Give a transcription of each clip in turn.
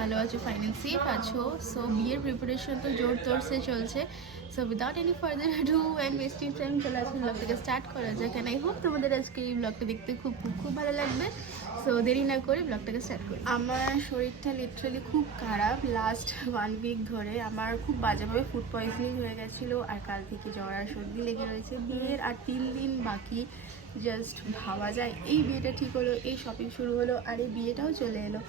ভালো আছো, final safe আছো। সো বিয়ের প্রিপারেশন তো জোর তোরসে চলছে। So without any further do and wasting time চলে আসুন ব্লগটাকে স্টার্ট করা যাক। অ্যান্ড আই হোপ তোমাদের আজকে এই ব্লগটা দেখতে খুব খুব খুব ভালো লাগবে। সো দেরি না করে ব্লগটাকে স্টার্ট করি। আমার শরীরটা লিটারালি খুব খারাপ। লাস্ট 1 উইক ধরে আমার খুব বাজেভাবে ফুড পয়জনিং হয়ে গেছিলো, আর কাল থেকে জ্বর আর সর্দি লেগে রয়েছে। বিয়ের আর 3 দিন বাকি। জাস্ট ভাবা যায় এই বিয়েটা ঠিক হলো, এই শপিং শুরু হলো, আর এই বিয়েটাও চলে এলো।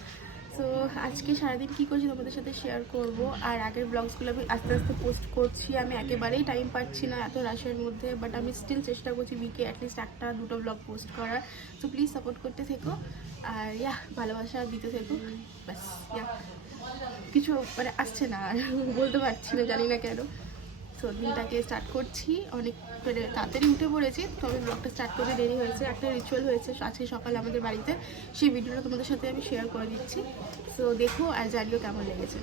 সো আজকে সারাদিন কী করছি তোমাদের সাথে শেয়ার করব। আর আগের ব্লগসগুলো আমি আস্তে আস্তে পোস্ট করছি। আমি একেবারেই টাইম পাচ্ছি না এত রাশের মধ্যে, বাট আমি স্টিল চেষ্টা করছি উইকে অ্যাটলিস্ট 1-2 ব্লগ পোস্ট করার। সো প্লিজ সাপোর্ট করতে থেকো, আর ভালোবাসা দিতে থেকো। ব্যাস কিছু মানে আসছে না আর বলতে পারছি না, জানি না কেন। সো দিনটাকে স্টার্ট করছি, অনেক তাড়াতাড়ি উঠে পড়েছি, তবে ব্লগটা স্টার্ট করতে দেরি হয়েছে। একটা রিচুয়াল হয়েছে আজকে সকালে আমাদের বাড়িতে, সেই ভিডিওটা তোমাদের সাথে আমি শেয়ার করে দিচ্ছি। সো দেখো আর জানিও কেমন লেগেছে।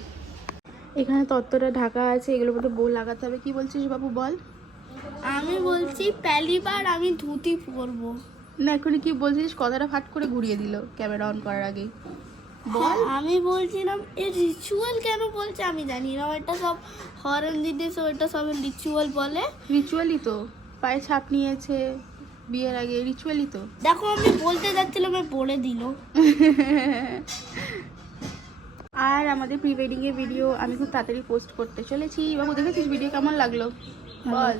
এখানে তত্ত্বটা ঢাকা আছে, এগুলোর মধ্যে বউ লাগাতে হবে। কি বলছিস বাবু বল? আমি বলছি পেলিবার আমি ধুতি পরবো না, এখনই কি বলছিস? কথাটা ফাট করে ঘুরিয়ে দিল ক্যামেরা অন করার আগেই। বল। আমি বলছিলাম এই রিচুয়াল কেন বলছে আমি জানি না, এটা সব হরেন দিতে, ওইটা সব রিচুয়াল বলে। রিচুয়ালই তো, পায়ে ছাপ নিয়েছে বিয়ের আগে, রিচুয়ালই তো। দেখো আমি বলতে যাচ্ছিলাম আমি পড়ে দিল। আর আমাদের প্রি ওয়েডিং এর ভিডিও আমি খুব তাড়াতাড়ি পোস্ট করতে চলেছি। বাবু দেখেছিস ভিডিও কেমন লাগলো? বল।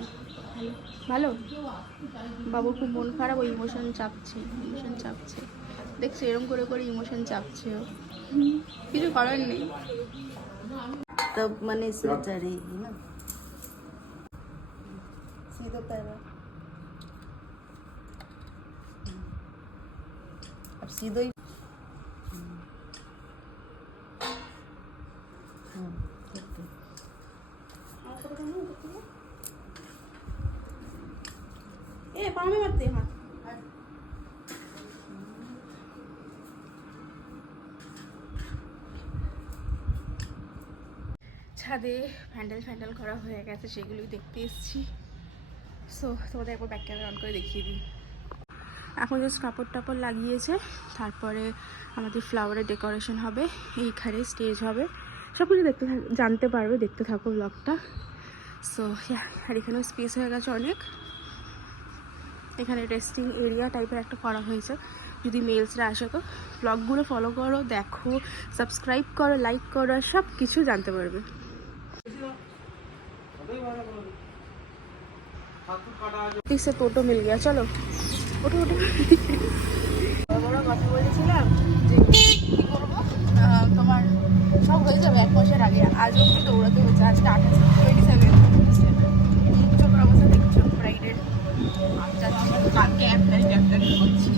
ভালো। বাবুর খুব মন খারাপ, ওই ইমোশন চাপছে। দেখছি এরকম করে করে ইমোশন চাপছে ও। কিছু করার নেই। तब मैंने सोचा रहेगी ना सीधे पैर अब सीधो ही पाँव में मत दे हाथ। ছাদে প্যান্ডেল করা হয়ে গেছে, সেগুলোই দেখতে এসেছি। সো তোমাদের একবার ব্যাক ক্যামেরা অন করে দেখিয়ে দিই। এখন জাস্ট কাপড় টাপড় লাগিয়েছে, তারপরে আমাদের ফ্লাওয়ারের ডেকোরেশন হবে, এইখানে স্টেজ হবে, সব কিছু জানতে পারবে, দেখতে থাকো ব্লগটা। সো আর এখানেও স্পেস হয়ে গেছে অনেক। এখানে রেস্টিং এরিয়া টাইপের একটা করা হয়েছে, যদি মেলসরা আসে তো। ব্লগগুলো ফলো করো, দেখো, সাবস্ক্রাইব করো, লাইক করো, আর সব কিছু জানতে পারবে। से टोटो मिल गया, चलो ওঠো। বড় কথা বলেছিলাম যে কি করবো, তোমার সব হয়ে যাবে 1 মাসের আগে। আজও একটু দৌড়াতে হচ্ছে, আজকে 27 চোখের অবস্থা দেখছো ব্রাইডের। যাচ্ছি কালকে একটা করছি।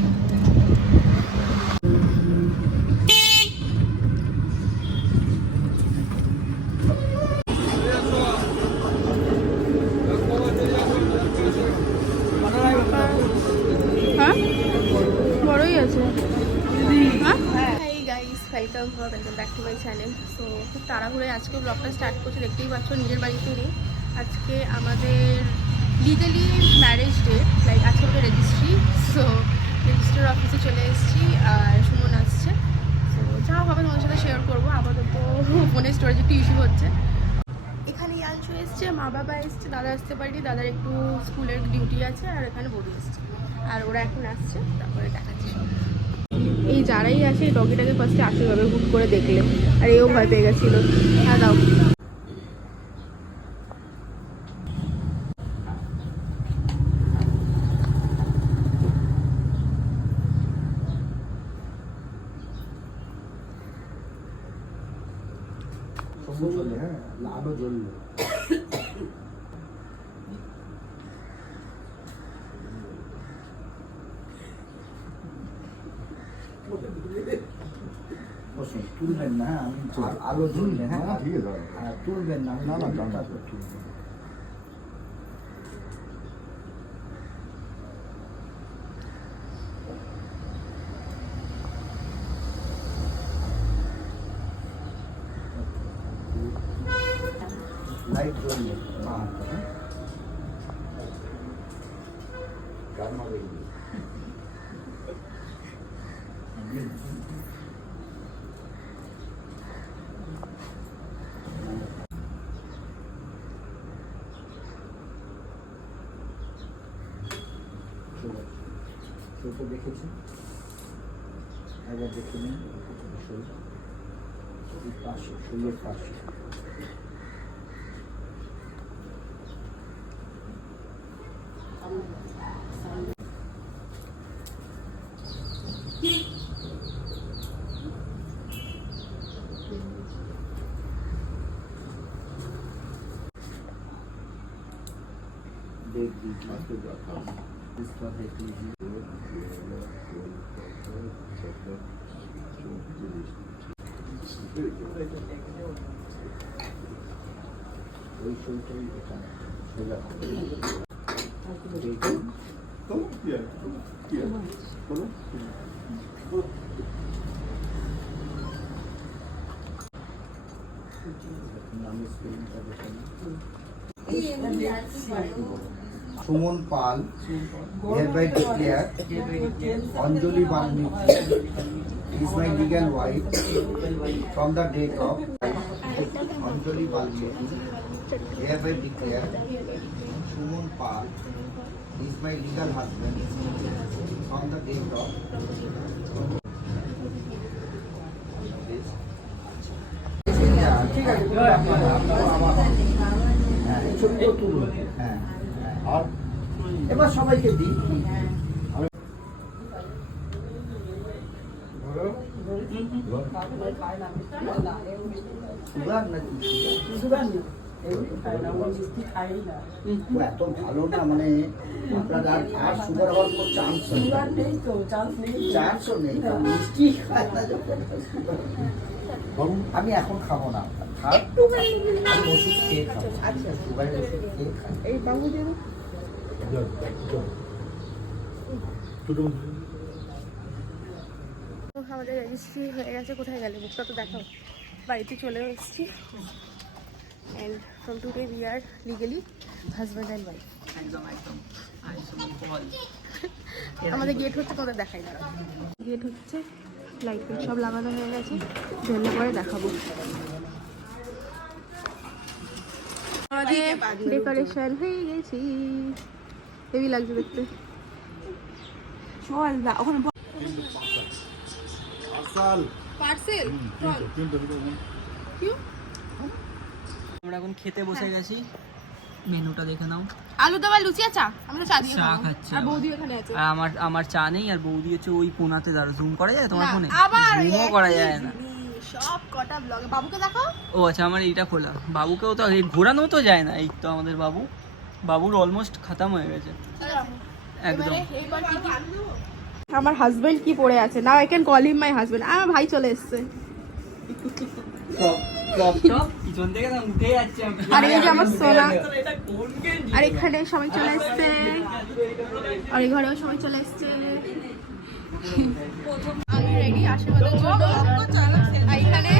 বড়ই আছে। Hi guys, welcome back to my channel. So খুব তাড়াহুড়োয় আজকে ব্লগটা স্টার্ট করছি, দেখতেই পাচ্ছ নিজের বাড়িতে নেই। আজকে আমাদের লিগালি ম্যারেজ ডে, লাইক আজকে আমাদের রেজিস্ট্রি। সো রেজিস্ট্রির অফিসে চলে এসেছি, আর সুমন আসছে। সো যা হবে তোমাদের সাথে শেয়ার করবো। আপাতত ফোনের স্টোরেজ একটু ইস্যু হচ্ছে। এখানে ইয়াংশু এসছে, মা বাবা এসছে, দাদা আসতে পারিনি, দাদার একটু স্কুলের ডিউটি আছে, আর এখানে বড়ি এসছে, আর ওরা এখন আসছে, তারপরে দেখাচ্ছি। এই যারাই আছে এই ডগিটাকে ফার্স্টে আসতে হবে হুট করে দেখলে, আর এও ভয় পেয়ে গেছিল। হ্যাঁ দাও। লাভও জ্বলল। তুলবেন না, আমি আলো জ্বললে হ্যাঁ ঠিক আছে, তুলবেন না না না ঠিক আছে। লাইট জ্বললে গান হবে। তো দেখেছি, একবার দেখে নিন পাশে, শরীরের পাশে। देख दीजिए इसका देख लीजिए। ওই শরীরটাই এখানে সোজা আমি স্ক্রিনটা দেখে সুমন পাল hereby declare Anjali Balmiki is my legal wife from the date of Anjali Balmiki hereby declare Suman Pal is my legal husband from the date of ঠিক আছে ছবি তুলুন। হ্যাঁ আর এবার সবাইকে দিই। সুগার নাকি এত ভালো না, মানে আপনার আর সুগার হওয়ার কোনো চান্সও নেই। মিষ্টি খায় না যখন। আমি এখন খাবো না, আমি ওষুধ খেয়ে খাবো। আচ্ছা, সুগারের ওষুধ খেয়ে খাবো। এই বাবু দেবো আমাদের রেজিস্ট্রি হয়ে গেছে। কোথায় গেলে বুকটা তো দেখাও। বাড়িতে চলে এসেছি। And from today we are legally husband and wife. আমাদের গেট হচ্ছে, তোমাদের দেখাই দাঁড়া। গেট হচ্ছে, লাইট ফাইট সব লাগানো হয়ে গেছে, ধরলে পরে দেখাবো। আমাদের ডেকোরেশন হয়ে গেছে, হেভি লাগছে দেখতে। চল দা ওখানে পার্সেল। আমরা এখন খেতে বসে গেছি, মেনুটা দেখে নাও। আলু দবা লুচি আর চা। আমরা চা দিয়ে চা খাবো। খাচ্ছি আর বৌদি ওখানে আছে। আর আমার চা নেই, আর বৌদি হচ্ছে ওই কোনাতে দাঁড়ো। জুম করা যায় তোমার না, ফোনে? আবার জুমও করা যায় না। সব কটা ব্লগে বাবুকে দেখাও। ও আচ্ছা, আমার এইটা খোলা। বাবুকেও তো এই ঘোরানো তো যায় না। এই তো আমাদের বাবুর অলমোস্ট খতম হয়ে গেছে একদম। আমার হাজবেন্ড কি পড়ে আছে? Now I can call him my husband. আমার ভাই চলে এসেছে। পিছন থেকে না উঠে যাচ্ছে আমি। আর এই যে আমার সোনা। আর এখানে সবাই চলে এসেছে, আর এই ঘরেও সবাই চলে এসেছে। আমি রেডি আশীর্বাদের জন্য। আর এখানে